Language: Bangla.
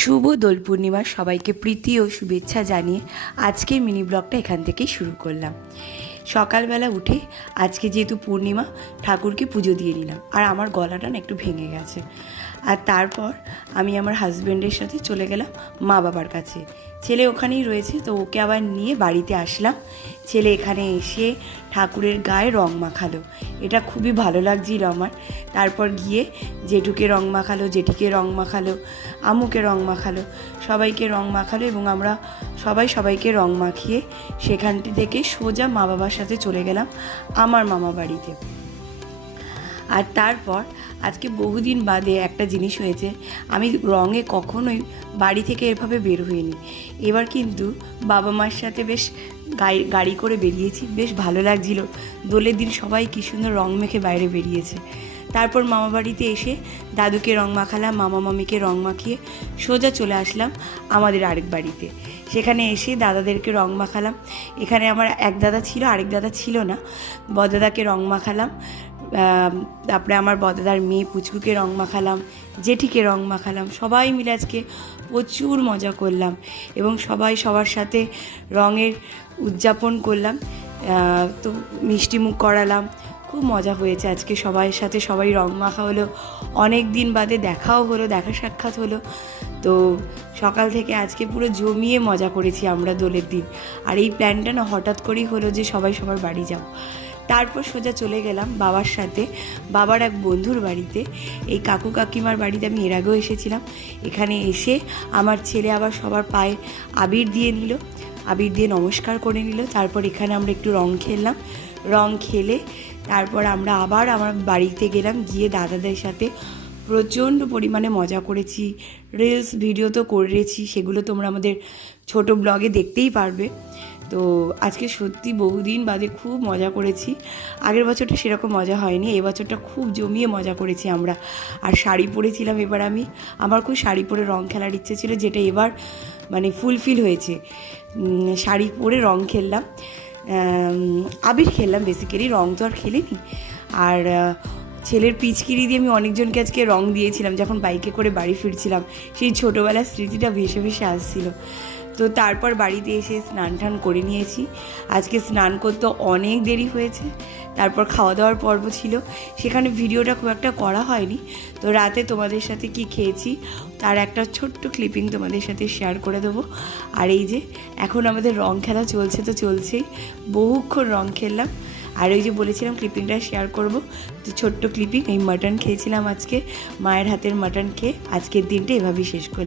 শুভ দোল পূর্ণিমার সবাইকে প্রীতি ও শুভেচ্ছা জানিয়ে আজকের মিনি ব্লগটা এখান থেকেই শুরু করলাম। সকালবেলা উঠে আজকে যেহেতু পূর্ণিমা, ঠাকুরকে পুজো দিয়ে নিলাম, আর আমার গলাটা না একটু ভেঙে গেছে। আর তারপর আমি আমার হাজব্যান্ডের সাথে চলে গেলাম মা বাবার কাছে। ছেলে ওখানেই রয়েছে, তো ওকে আবার নিয়ে বাড়িতে আসলাম। ছেলে এখানে এসে ঠাকুরের গায়ে রং মাখালো, এটা খুবই ভালো লাগছিল আমার। তারপর গিয়ে জেঠুকে রং মাখালো, জেঠিকে রং মাখালো, আমুকে রং মাখালো, সবাইকে রং মাখালো, এবং আমরা সবাইকে রং মাখিয়ে সেখানটি থেকে সোজা মা বাবার সাথে চলে গেলাম আমার মামা বাড়িতে। আর তারপর আজকে বহুদিন বাদে একটা জিনিস হয়েছে, আমি রঙে কখনোই বাড়ি থেকে এভাবে বের হইনি। এবার কিন্তু বাবা মার সাথে বেশ গাড়ি করে বেরিয়েছি, বেশ ভালো লাগছিল। দোলের দিন সবাই কী সুন্দর রং মেখে বাইরে বেরিয়েছে। তারপর মামা বাড়িতে এসে দাদুকে রং মাখালাম, মামা মামিকে রং মাখিয়ে সোজা চলে আসলাম আমাদের আরেক বাড়িতে। সেখানে এসে দাদাদেরকে রং মাখালাম। এখানে আমার এক দাদা ছিল, আরেক দাদা ছিল না। বড়দাদাকে রং মাখালাম, তারপরে আমার বড়দাদার মেয়ে পুচকুকে রং মাখালাম, জেঠিকে রং মাখালাম। সবাই মিলে আজকে প্রচুর মজা করলাম এবং সবাই সবার সাথে রঙের উদযাপন করলাম। তো মিষ্টি মুখ করালাম, খুব মজা হয়েছে আজকে। সবাইয়ের সাথে সবাই রং মাখা হলো, অনেক দিন বাদে দেখাও হলো, দেখা সাক্ষাৎ হলো। তো সকাল থেকে আজকে পুরো জমিয়ে মজা করেছি আমরা দোলের দিন। আর এই প্ল্যানটা না হঠাৎ করেই হলো যে সবাই সবার বাড়ি যাও। তারপর সোজা চলে গেলাম বাবার সাথে বাবার এক বন্ধুর বাড়িতে। এই কাকু কাকিমার বাড়িতে আমি এর আগেও এসেছিলাম। এখানে এসে আমার ছেলে আবার সবার পায়ে আবির দিয়ে নিল, আবির দিয়ে নমস্কার করে নিল। তারপর এখানে আমরা একটু রং খেললাম, রং খেলে তারপর আমরা আবার আমার বাড়িতে গেলাম। গিয়ে দাদাদের সাথে প্রচণ্ড পরিমাণে মজা করেছি, রিলস ভিডিও তো করেছি, সেগুলো তোমরা আমাদের ছোট ব্লগে দেখতেই পারবে। তো আজকে সত্যি বহুদিন বাদে খুব মজা করেছি। আগের বছরটা সেরকম মজা হয়নি, এবছরটা খুব জমিয়ে মজা করেছি আমরা। আর শাড়ি পরেছিলাম এবার আমি, আমার খুব শাড়ি পরে রং খেলার ইচ্ছে ছিল, যেটা এবার মানে ফুলফিল হয়েছে। শাড়ি পরে রং খেললাম, আবির খেললাম, বেসিক্যালি রং তো আর খেলিনি। আর ছেলের পিচকিরি দিয়ে আমি অনেকজনকে আজকে রং দিয়েছিলাম যখন বাইকে করে বাড়ি ফিরছিলাম। সেই ছোটোবেলার স্মৃতিটা ভেসে ভেসে আসছিল। তো তারপর বাড়িতে এসে স্নান টান করে নিয়েছি। আজকে স্নান করতে অনেক দেরি হয়েছে। তারপর খাওয়া দাওয়ার পর্ব ছিল, সেখানে ভিডিওটা খুব একটা করা হয়নি। তো রাতে তোমাদের সাথে কি খেয়েছি তার একটা ছোট্ট ক্লিপিং তোমাদের সাথে শেয়ার করে দেবো। আর এই যে এখন আমাদের রং খেলা চলছে, তো চলছেই, বহুক্ষণ রং খেললাম। আর ওই যে বলেছিলাম ক্লিপিংটা শেয়ার করব, তো ছোট্ট ক্লিপিং। এই মাটন খেয়েছিলাম আজকে, মায়ের হাতের মাটন খেয়ে আজকের দিনটা এভাবেই শেষ করি।